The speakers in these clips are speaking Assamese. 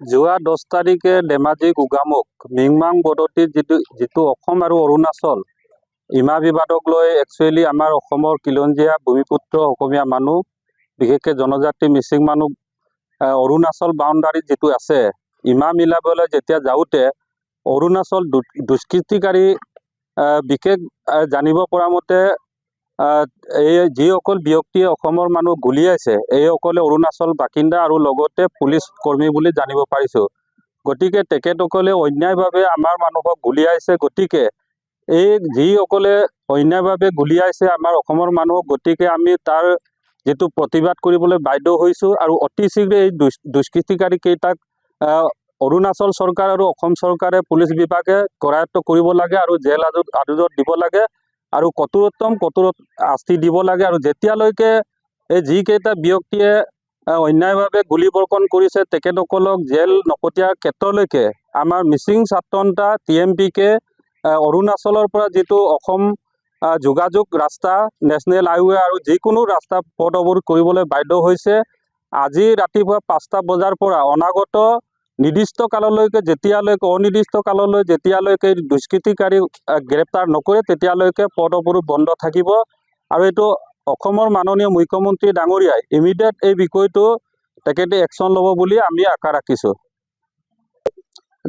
যোৱা 10 তাৰিখে ধেমাজি গোগামুখ মিংমাং বদতিত যিটো অসম আৰু অৰুণাচল ইমা বিবাদক লৈ একচুৱেলি আমাৰ অসমৰ কিলঞ্জীয়া ভূমিপুত্ৰ অসমীয়া মানুহ বিশেষকৈ জনজাতি মিচিং মানুহ অৰুণাচল বাউণ্ডাৰীত যিটো আছে ইমা মিলাবলৈ যেতিয়া যাওঁতে অৰুণাচল দুষ্কৃতিকাৰী বিশেষ জানিব পৰা মতে এই যিসকল ব্যক্তিয়ে অসমৰ মানুহ গুলিয়াইছে এইসকলে অৰুণাচল বাসিন্দা আৰু লগতে পুলিচ কৰ্মী বুলি জানিব পাৰিছোঁ। গতিকে তেখেতসকলে অন্যায়ভাৱে আমাৰ মানুহক গুলিয়াইছে। গতিকে এই যিসকলে অন্যায়ভাৱে গুলিয়াইছে আমাৰ অসমৰ মানুহক, গতিকে আমি তাৰ যেটো প্ৰতিবাদ কৰিবলৈ বাধ্য হৈছোঁ আৰু অতি শীঘ্ৰে এই দুষ্কৃতিকাৰী কেইটাক অৰুণাচল চৰকাৰ আৰু অসম চৰকাৰে পুলিচ বিভাগে কৰায়ত্ব কৰিব লাগে আৰু জেল হাজত দিব লাগে আৰু কঠোৰতম শাস্তি দিব লাগে। আৰু যেতিয়ালৈকে এই যিকেইটা ব্যক্তিয়ে অন্যায়ভাৱে গুলীবৰ্ষণ কৰিছে তেখেতসকলক জেল নপঠিওৱাৰ ক্ষেত্ৰলৈকে আমাৰ মিচিং ছাত্ৰ সন্থা TMPকে অৰুণাচলৰ পৰা যিটো অসম যোগাযোগ ৰাস্তা নেশ্যনেল হাইৱে আৰু যিকোনো ৰাস্তা পথ অৱৰোধ কৰিবলৈ বাধ্য হৈছে। আজি ৰাতিপুৱা 5টা বজাৰ পৰা অনাগত নিৰ্দিষ্ট কাললৈকে অনিৰ্দিষ্ট কাললৈ যেতিয়ালৈকে দুষ্কৃতিকাৰী গ্ৰেপ্তাৰ নকৰে তেতিয়ালৈকে পথ অৱৰোধ বন্ধ থাকিব। আৰু এইটো অসমৰ মাননীয় মুখ্যমন্ত্ৰী ডাঙৰীয়াই ইমিডিয়েট এই বিষয়টো তেখেতে একশ্যন ল'ব বুলি আমি আশা ৰাখিছোঁ।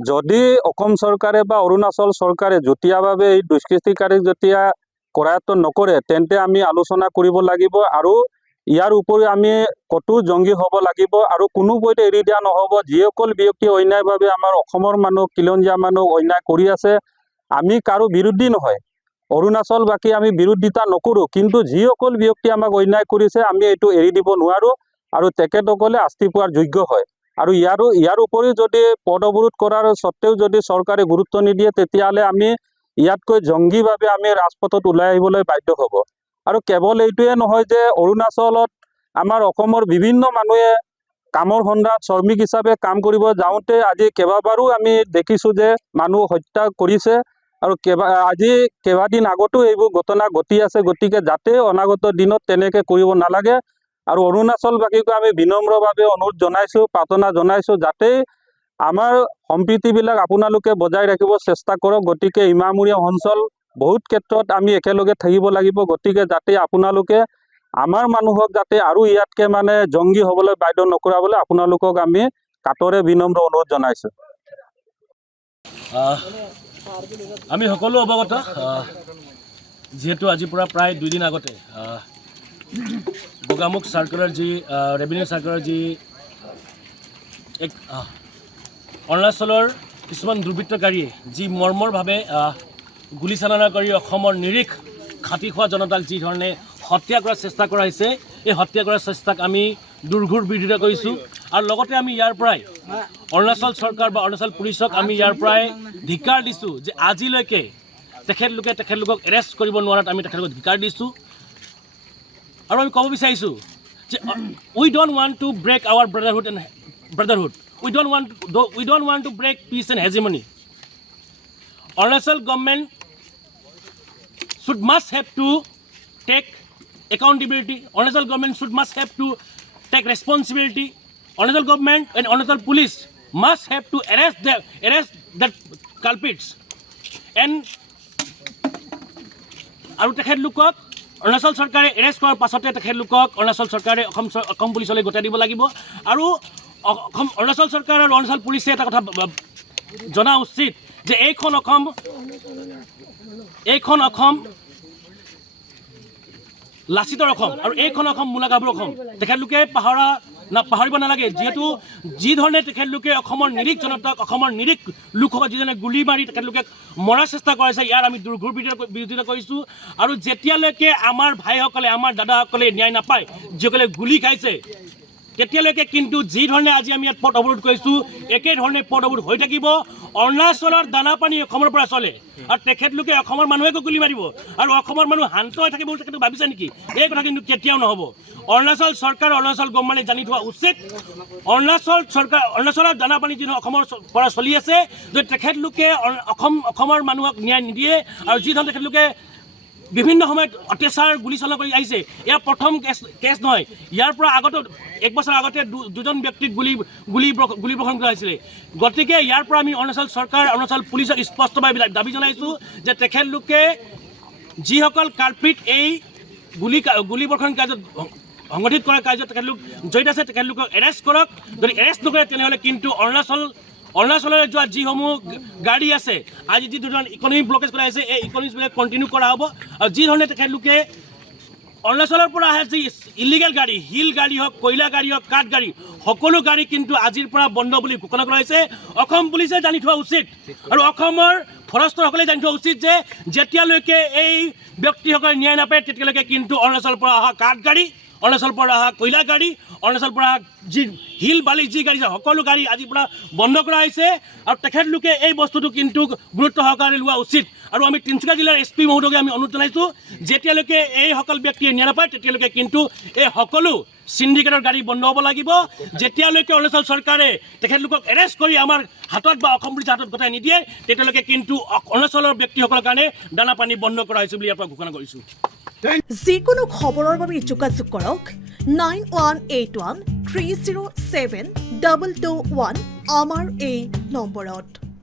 যদি অসম চৰকাৰে বা অৰুণাচল চৰকাৰে যুটীয়াভাৱে এই দুষ্কৃতিকাৰীক যেতিয়া কৰায়ত্ব নকৰে তেন্তে আমি আলোচনা কৰিব লাগিব আৰু ইয়াৰ উপৰিও আমি কঠোৰ জংগী হ'ব লাগিব আৰু কোনোপধ্যে এৰি দিয়া নহ'ব। যিসকল ব্যক্তি অন্যায়ভাৱে আমাৰ অসমৰ মানুহ কিলঞ্জীয়া মানুহ অন্যায় কৰি আছে আমি কাৰো বিৰোধী নহয়, অৰুণাচলবাসী আমি বিৰোধিতা নকৰোঁ, কিন্তু যিসকল ব্যক্তি আমাক অন্যায় কৰিছে আমি এইটো এৰি দিব নোৱাৰোঁ আৰু তেখেতসকলে শাস্তি পোৱাৰ যোগ্য হয়। আৰু ইয়াৰ উপৰিও যদি পথ অৱৰোধ কৰাৰ স্বত্তেও যদি চৰকাৰে গুৰুত্ব নিদিয়ে তেতিয়াহ'লে আমি ইয়াতকৈ জংগীভাৱে আমি ৰাজপথত ওলাই আহিবলৈ বাধ্য হ'ব। আৰু কেৱল এইটোৱে নহয় যে অৰুণাচলত আমাৰ অসমৰ বিভিন্ন মানুহে কামৰ সন্ধানত শ্ৰমিক হিচাপে কাম কৰিব যাওঁতে আজি কেইবাবাৰো আমি দেখিছোঁ যে মানুহ হত্যা কৰিছে আৰু আজি কেইবাদিন আগতো এইবোৰ ঘটনা ঘটি আছে। গতিকে যাতে অনাগত দিনত তেনেকৈ কৰিব নালাগে আৰু অৰুণাচলবাসীকো আমি বিনম্ৰভাৱে অনুৰোধ জনাইছোঁ, প্ৰাৰ্থনা জনাইছোঁ যাতে আমাৰ সম্প্ৰীতিবিলাক আপোনালোকে বজাই ৰাখিব চেষ্টা কৰক। গতিকে ইমামূৰীয়া অঞ্চল বহুত ক্ষেত্ৰত আমি একেলগে থাকিব লাগিব। গতিকে যাতে আপোনালোকে আমাৰ মানুহক যাতে আৰু ইয়াতকৈ মানে জংগী হ'বলৈ বাধ্য নকৰাবলৈ আপোনালোকক আমি কাটৰে বিনম্ৰ অনুৰোধ জনাইছোঁ। আমি সকলো অৱগত যিহেতু আজিৰ পৰা প্ৰায় 2 দিন আগতে গোগামুখ চাৰ্কুলাৰ যি ৰেভিনিউ চাৰ্কুলাৰ যি এক অৰুণাচলৰ কিছুমান দুৰ্বৃত্তকাৰীয়ে যি মৰ্মৰভাৱে গুলীচালনা কৰি অসমৰ নিৰীখ খাটি খোৱা জনতাক যি ধৰণে হত্যা কৰাৰ চেষ্টা কৰা হৈছে এই হত্যা কৰাৰ চেষ্টাক আমি দুৰ্ঘোৰ বিৰোধিতা কৰিছোঁ। আৰু লগতে আমি ইয়াৰ পৰাই অৰুণাচল চৰকাৰ বা অৰুণাচল পুলিচক আমি ইয়াৰ পৰাই ধিক্কাৰ দিছোঁ যে আজিলৈকে তেখেতলোকক এৰেষ্ট কৰিব নোৱাৰাত আমি তেখেতলোকক ধিক্কাৰ দিছোঁ। আৰু আমি ক'ব বিচাৰিছোঁ যে we don't want to break our brotherhood we don't want to break peace and hegemony. Arunachal government must have to take accountability. Arunachal government must have to take responsibility. Arunachal government and Arunachal police must have to arrest the culprits. And আৰু তেখেতলোকক অৰুণাচল চৰকাৰে এৰেষ্ট কৰাৰ পাছতে তেখেতলোকক অৰুণাচল চৰকাৰে অসম পুলিচলৈ গতাই দিব লাগিব। আৰু অৰুণাচল চৰকাৰ আৰু অৰুণাচল পুলিচে এটা কথা জনা উচিত যে এইখন অসম লাচিতৰ অসম আৰু এইখন অসম মূলাগাভৰুৰ অসম। তেখেতলোকে পাহৰিব নালাগে যিহেতু যি ধৰণে তেখেতলোকে অসমৰ নিৰীখ জনতাক অসমৰ নিৰীখ লোকসকল যিজনে গুলী মাৰি তেখেতলোকে মৰাৰ চেষ্টা কৰিছে ইয়াৰ আমি দুৰ্ঘোৰ বিৰোধিতা কৰিছোঁ। আৰু যেতিয়ালৈকে আমাৰ ভাইসকলে আমাৰ দাদাসকলে ন্যায় নাপায় যিসকলে গুলী খাইছে তেতিয়ালৈকে কিন্তু যি ধৰণে আজি আমি ইয়াত পথ অৱৰোধ কৰিছোঁ একেধৰণে পথ অৱৰোধ হৈ থাকিব। অৰুণাচলৰ দানা পানী অসমৰ পৰা চলে আৰু তেখেতলোকে অসমৰ মানুহেকো গুলী মাৰিব আৰু অসমৰ মানুহ শান্ত হৈ থাকিব বুলি তেখেতলোকে ভাবিছে নেকি? এই কথা কিন্তু কেতিয়াও নহ'ব। অৰুণাচল চৰকাৰ অৰুণাচল গভৰ্ণমেণ্টে জানি থোৱা উচিত অৰুণাচলৰ দানা পানী যি অসমৰ পৰা চলি আছে যদি তেখেতলোকে অসমৰ মানুহক ন্যায় নিদিয়ে আৰু যি ধৰণে তেখেতলোকে বিভিন্ন সময়ত অত্যাচাৰ গুলীচালনা কৰি আহিছে এয়া প্ৰথম কেছ নহয় ইয়াৰ পৰা আগতে এক বছৰ আগতে দুজন ব্যক্তিক গুলীবৰ্ষণ কৰা হৈছিলে গতিকে ইয়াৰ পৰা আমি অৰুণাচল চৰকাৰ অৰুণাচল পুলিচক স্পষ্টভাৱে দাবী জনাইছোঁ যে তেখেতলোকে যিসকল কালপ্ৰিট এই গুলীবৰ্ষণ কাৰ্যত সংগঠিত কৰা কাৰ্যত তেখেতলোক জড়িত আছে তেখেতলোকক এৰেষ্ট কৰক যদি এৰেষ্ট নকৰে তেনেহ'লে কিন্তু অৰুণাচললৈ যোৱা যিসমূহ গাড়ী আছে আজি যি ধৰণৰ ইকনমিক ব্লকেজ কৰা হৈছে এই ইকনমিক ব্লকেজ কণ্টিনিউ কৰা হ'ব আৰু যি ধৰণে তেখেতলোকে অৰুণাচলৰ পৰা আহে যি ইলিগেল গাড়ী শিল গাড়ী হওক কয়লা গাড়ী হওক কাঠ গাড়ী সকলো গাড়ী কিন্তু আজিৰ পৰা বন্ধ বুলি ঘোষণা কৰা হৈছে অসম পুলিচে জানি থোৱা উচিত আৰু অসমৰ ফৰেষ্টৰসকলে জানি থোৱা উচিত যে যেতিয়ালৈকে এই ব্যক্তিসকলে ন্যায় নাপায় তেতিয়ালৈকে কিন্তু অৰুণাচলৰ পৰা অহা কাঠ গাড়ী অৰুণাচলৰ পৰা অহা কয়লা গাড়ী অৰুণাচলৰ পৰা যি শিল বালি যি গাড়ী সকলো গাড়ী আজিৰ পৰা বন্ধ কৰা হৈছে আৰু তেখেতলোকে এই বস্তুটো কিন্তু গুৰুত্ব সহকাৰে লোৱা উচিত আৰু আমি তিনিচুকীয়া জিলাৰ SP মহোদয়ক আমি অনুৰোধ জনাইছোঁ যেতিয়ালৈকে এইসকল ব্যক্তিয়ে ন্যায় নাপায় তেতিয়ালৈকে কিন্তু এই সকলো চিণ্ডিকেটৰ গাড়ী বন্ধ হ'ব লাগিব যেতিয়ালৈকে অৰুণাচল চৰকাৰে তেখেতলোকক এৰেষ্ট কৰি আমাৰ হাতত বা অসম পুলিচৰ হাতত গতাই নিদিয়ে তেতিয়ালৈকে কিন্তু অৰুণাচলৰ ব্যক্তিসকলৰ কাৰণে দানা পানী বন্ধ কৰা হৈছে বুলি ইয়াৰ পৰা ঘোষণা কৰিছোঁ যিকোনো খবৰৰ বাবে যোগাযোগ কৰক 9181 307 221 আমাৰ এই নম্বৰত।